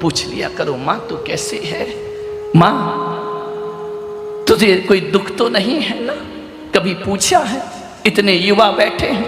पूछ लिया करो, माँ तू कैसे है, माँ तुझे कोई दुख तो नहीं है ना? कभी पूछा है? इतने युवा बैठे हैं,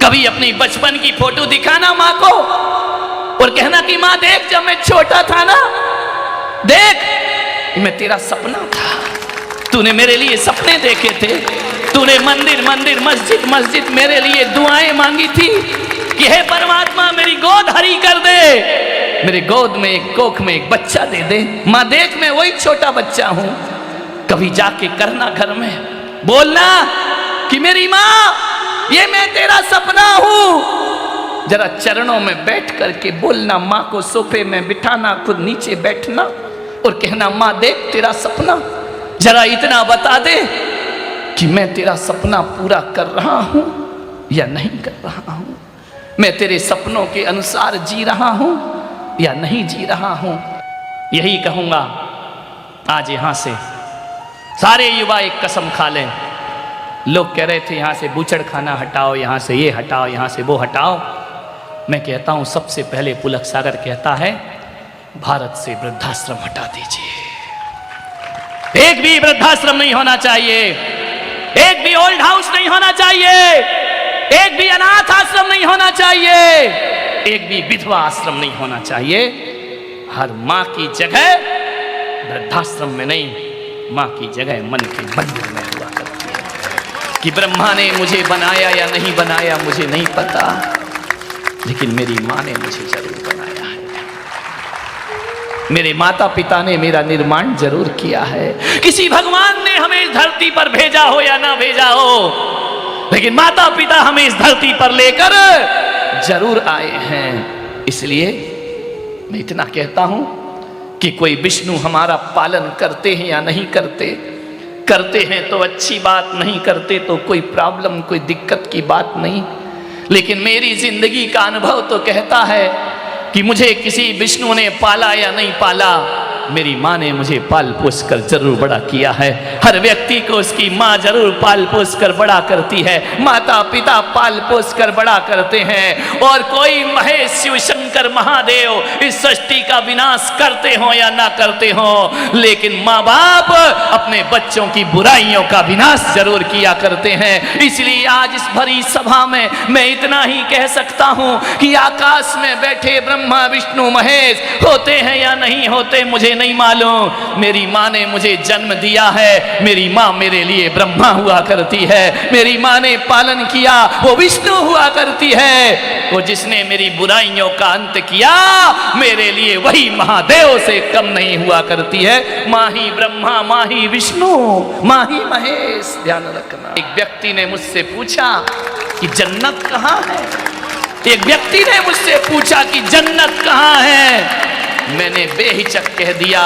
कभी अपनी बचपन की फोटो दिखाना माँ को और कहना कि माँ देख जब मैं छोटा था ना, देख मैं तेरा सपना था, तूने मेरे लिए सपने देखे थे, तूने मंदिर मंदिर मस्जिद मस्जिद मेरे लिए दुआएं मांगी थी कि हे परमात्मा मेरी गोद हरी कर दे, मेरे गोद में एक कोख में एक बच्चा दे दे। माँ देख मैं वही छोटा बच्चा हूं, कभी जाके करना घर में, बोलना कि मेरी माँ ये मैं तेरा सपना हूं। जरा चरणों में बैठ करके बोलना, माँ को सोफे में बिठाना, खुद नीचे बैठना और कहना माँ देख तेरा सपना, जरा इतना बता दे कि मैं तेरा सपना पूरा कर रहा हूं या नहीं कर रहा हूं, मैं तेरे सपनों के अनुसार जी रहा हूं या नहीं जी रहा हूं। यही कहूंगा आज यहां से सारे युवा एक कसम खा लें। लोग कह रहे थे यहां से बूचड़ खाना हटाओ, यहां से ये हटाओ, यहां से वो हटाओ। मैं कहता हूं सबसे पहले पुलक सागर कहता है भारत से वृद्धाश्रम हटा दीजिए। एक भी वृद्धाश्रम नहीं होना चाहिए, एक भी ओल्ड हाउस नहीं होना चाहिए, एक भी अनाथ आश्रम नहीं होना चाहिए, एक भी विधवा आश्रम नहीं होना चाहिए। हर माँ की जगह वृद्धाश्रम में नहीं, माँ की जगह मन के मंदिर में हुआ करती है। कि ब्रह्मा ने मुझे बनाया या नहीं बनाया मुझे नहीं पता, लेकिन मेरी माँ ने मुझे जरूर बनाया है, मेरे माता पिता ने मेरा निर्माण जरूर किया है। किसी भगवान ने हमें इस धरती पर भेजा हो या ना भेजा हो, लेकिन माता पिता हमें इस धरती पर लेकर जरूर आए हैं। इसलिए मैं इतना कहता हूं कि कोई विष्णु हमारा पालन करते हैं या नहीं करते, करते हैं तो अच्छी बात, नहीं करते तो कोई प्रॉब्लम, कोई दिक्कत की बात नहीं। लेकिन मेरी जिंदगी का अनुभव तो कहता है कि मुझे किसी विष्णु ने पाला या नहीं पाला, मेरी माँ ने मुझे पाल पोस कर जरूर बड़ा किया है। हर व्यक्ति को उसकी माँ जरूर पाल पोस कर बड़ा करती है, माता पिता पाल पोस कर बड़ा करते हैं। और कोई महेश शिव शंकर महादेव इस सृष्टि का विनाश करते हो या ना करते हो, लेकिन माँ बाप अपने बच्चों की बुराइयों का विनाश जरूर किया करते हैं। इसलिए आज इस भरी सभा में मैं इतना ही कह सकता हूँ कि आकाश में बैठे ब्रह्मा विष्णु महेश होते हैं या नहीं होते मुझे नहीं मालूम, मेरी माँ ने मुझे जन्म दिया है, मेरी माँ मेरे लिए ब्रह्मा हुआ करती है, मेरी माँ ने पालन किया वो विष्णु हुआ करती है, वो जिसने मेरी बुराइयों का अंत किया मेरे लिए वही महादेव से कम नहीं हुआ करती है। माँ ही ब्रह्मा, माँ ही विष्णु, माँ ही महेश, ध्यान रखना। एक व्यक्ति ने मुझसे पूछा कि जन्नत कहाँ है, एक व्यक्ति ने मुझसे पूछा कि जन्नत कहाँ है, मैंने बेहिचक कह दिया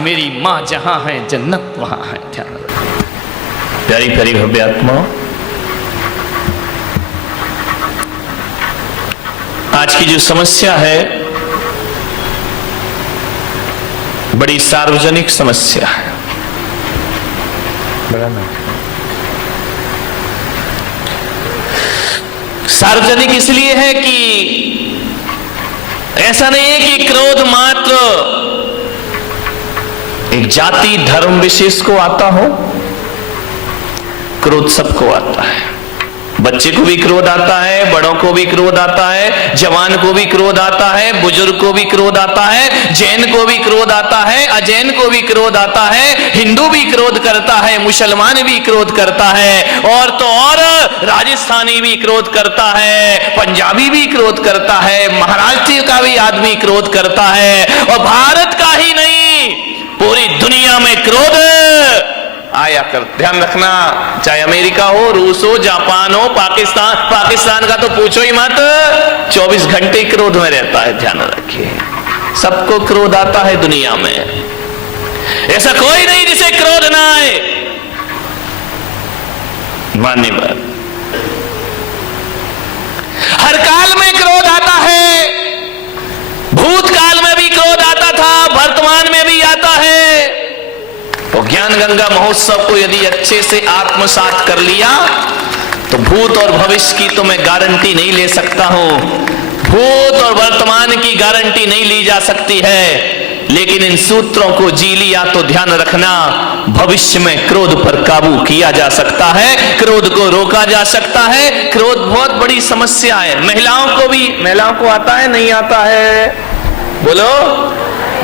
मेरी माँ जहां है जन्नत वहां है। ध्यान रखो प्यारी प्यारी भव्य आत्मा, आज की जो समस्या है बड़ी सार्वजनिक समस्या है। सार्वजनिक इसलिए है कि ऐसा नहीं है कि क्रोध मात्र एक जाति धर्म विशेष को आता हो, क्रोध सबको आता है। बच्चे को भी क्रोध आता है, बड़ों को भी क्रोध आता है, जवान को भी क्रोध आता है, बुजुर्ग को भी क्रोध आता है, जैन को भी क्रोध आता है, अजैन को भी क्रोध आता है, हिंदू भी क्रोध करता है, मुसलमान भी क्रोध करता है, और तो और राजस्थानी भी क्रोध करता है, पंजाबी भी क्रोध करता है, महाराष्ट्र का भी आदमी क्रोध करता है, और भारत का ही नहीं पूरी दुनिया में क्रोध आया कर। ध्यान रखना, चाहे अमेरिका हो, रूस हो, जापान हो, पाकिस्तान का तो पूछो ही मत, 24 घंटे क्रोध में रहता है। ध्यान रखिए, सबको क्रोध आता है दुनिया में, ऐसा कोई नहीं जिसे क्रोध ना आए। मान्य बात, हर काल में क्रोध आता है, भूतकाल में भी क्रोध आता था, वर्तमान में भी आता है। तो ज्ञान गंगा महोत्सव को यदि अच्छे से आत्मसात कर लिया तो भूत और भविष्य की तो मैं गारंटी नहीं ले सकता हूं, भूत और वर्तमान की गारंटी नहीं ली जा सकती है, लेकिन इन सूत्रों को जी लिया तो ध्यान रखना, भविष्य में क्रोध पर काबू किया जा सकता है, क्रोध को रोका जा सकता है। क्रोध बहुत बड़ी समस्या है। महिलाओं को आता है, नहीं आता है? बोलो,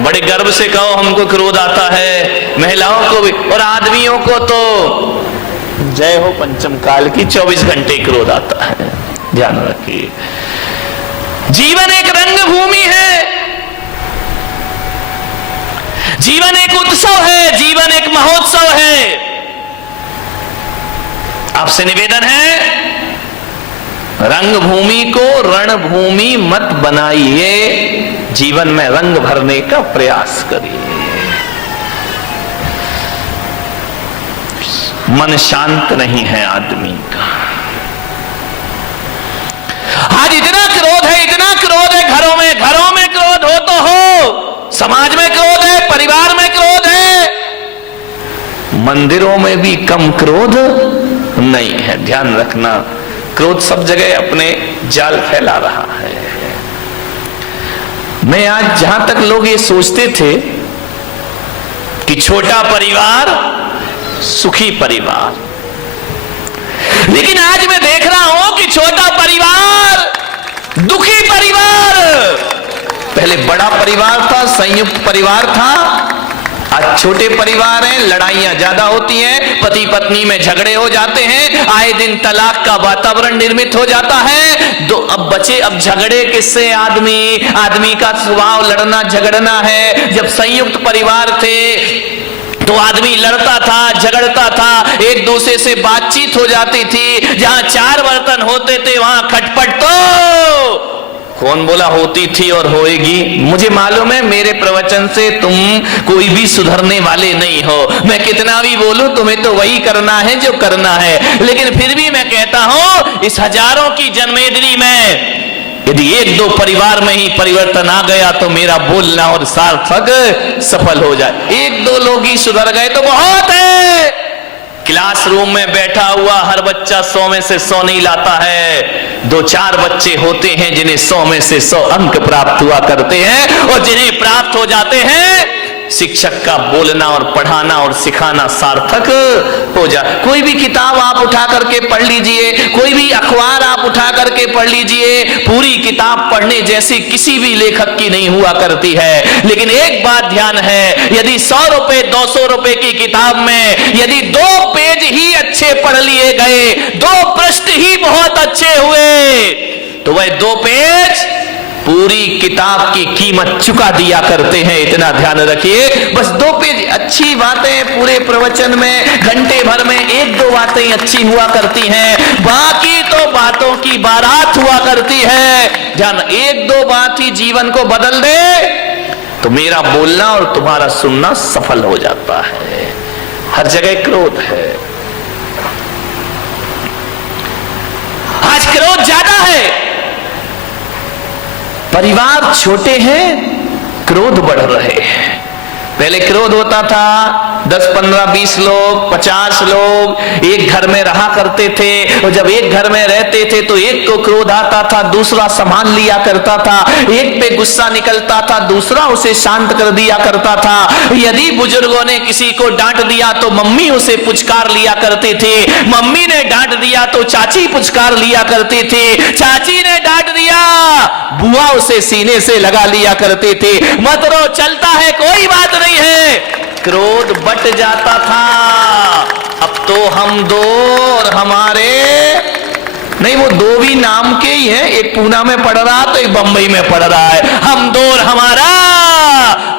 बड़े गर्व से कहो हमको क्रोध आता है। महिलाओं को भी, और आदमियों को तो जय हो पंचम काल की, 24 घंटे क्रोध आता है। ध्यान रखिए, जीवन एक रंग भूमि है, जीवन एक उत्सव है, जीवन एक महोत्सव है। आपसे निवेदन है, रंग भूमि को रणभूमि मत बनाइए, जीवन में रंग भरने का प्रयास करिए। मन शांत नहीं है आदमी का। आज इतना क्रोध है, इतना क्रोध है, घरों में क्रोध हो तो हो, समाज में क्रोध है, परिवार में क्रोध है, मंदिरों में भी कम क्रोध नहीं है। ध्यान रखना, क्रोध सब जगह अपने जाल फैला रहा है। मैं आज, जहां तक लोग ये सोचते थे कि छोटा परिवार सुखी परिवार, लेकिन आज मैं देख रहा हूं कि छोटा परिवार दुखी परिवार। पहले बड़ा परिवार था, संयुक्त परिवार था, आज छोटे परिवार हैं, लड़ाइयां ज्यादा होती हैं, पति पत्नी में झगड़े हो जाते हैं, आए दिन तलाक का वातावरण निर्मित हो जाता है। अब झगड़े किससे? आदमी का स्वभाव लड़ना झगड़ना है। जब संयुक्त परिवार थे तो आदमी लड़ता था, झगड़ता था, एक दूसरे से बातचीत हो जाती थी। जहां 4 बर्तन होते थे वहां खटपट तो कौन बोला होती थी और होएगी। मुझे मालूम है, मेरे प्रवचन से तुम कोई भी सुधरने वाले नहीं हो। मैं कितना भी बोलूं, तुम्हें तो वही करना है जो करना है। लेकिन फिर भी मैं कहता हूं, इस हजारों की जन्मेदिनी में यदि 1-2 परिवार में ही परिवर्तन आ गया तो मेरा बोलना और सार्थक सफल हो जाए। 1-2 लोग ही सुधर गए तो बहुत है। क्लासरूम में बैठा हुआ हर बच्चा 100 में से 100 नहीं लाता है। 2-4 बच्चे होते हैं जिन्हें 100 में से 100 अंक प्राप्त हुआ करते हैं, और जिन्हें प्राप्त हो जाते हैं, शिक्षक का बोलना और पढ़ाना और सिखाना सार्थक हो जाए। कोई भी किताब आप उठा करके पढ़ लीजिए, कोई भी अखबार आप उठा करके पढ़ लीजिए, पूरी किताब पढ़ने जैसी किसी भी लेखक की नहीं हुआ करती है। लेकिन एक बात ध्यान है, यदि 100 रुपए 200 रुपए की किताब में यदि 2 पेज ही अच्छे पढ़ लिए गए, 2 पृष्ठ ही बहुत अच्छे हुए, तो वह 2 पेज पूरी किताब की कीमत चुका दिया करते हैं। इतना ध्यान रखिए। बस 2 पेज अच्छी बातें पूरे प्रवचन में, घंटे भर में 1-2 बातें अच्छी हुआ करती हैं, बाकी तो बातों की बारात हुआ करती है। ध्यान, 1-2 बात ही जीवन को बदल दे तो मेरा बोलना और तुम्हारा सुनना सफल हो जाता है। हर जगह क्रोध है, आज क्रोध ज्यादा है। परिवार छोटे हैं, क्रोध बढ़ रहे हैं। पहले क्रोध होता था 10, 15, 20 लोग, 50 लोग एक घर में रहा करते थे, और जब एक घर में रहते थे तो एक को क्रोध आता था, दूसरा संभाल लिया करता था, एक पे गुस्सा निकलता था, दूसरा उसे शांत कर दिया करता था। यदि बुजुर्गों ने किसी को डांट दिया तो मम्मी उसे पुचकार लिया करती थी, मम्मी ने डांट दिया तो चाची पुचकार लिया करती थी, चाची ने डांट दिया बुआ उसे सीने से लगा लिया करती थी। मत रो, चलता है, कोई बात नहीं है। क्रोध बट जाता था। अब तो हम 2 और हमारे नहीं, वो 2 भी नाम के ही हैं, एक पूना में पढ़ रहा तो एक बंबई में पढ़ रहा है। हम 2 और हमारा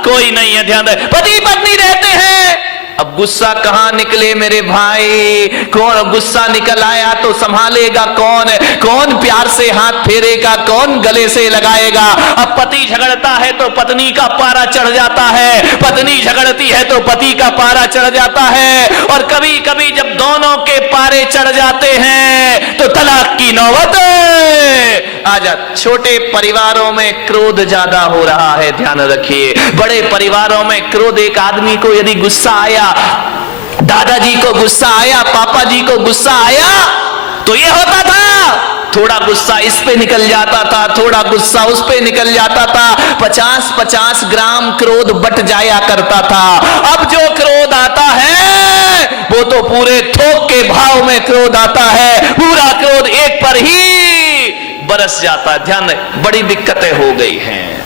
कोई नहीं है। ध्यान रहे, पति पत्नी रहते हैं। अब गुस्सा कहां निकले मेरे भाई? कौन गुस्सा निकल आया तो संभालेगा कौन? कौन प्यार से हाथ फेरेगा? कौन गले से लगाएगा? अब पति झगड़ता है तो पत्नी का पारा चढ़ जाता है, पत्नी झगड़ती है तो पति का पारा चढ़ जाता है, और कभी कभी जब दोनों के पारे चढ़ जाते हैं तो तलाक की नौबत आ जाती। छोटे परिवारों में क्रोध ज्यादा हो रहा है, ध्यान रखिए। बड़े परिवारों में क्रोध, एक आदमी को यदि गुस्सा आया, दादाजी को गुस्सा आया, पापा जी को गुस्सा आया, तो ये होता था थोड़ा गुस्सा इस पे निकल जाता था, थोड़ा गुस्सा उस पे निकल जाता था, 50-50 ग्राम क्रोध बट जाया करता था। अब जो क्रोध आता है वो तो पूरे थोक के भाव में क्रोध आता है, पूरा क्रोध एक पर ही बरस जाता है। ध्यान रहे, बड़ी दिक्कतें हो गई हैं।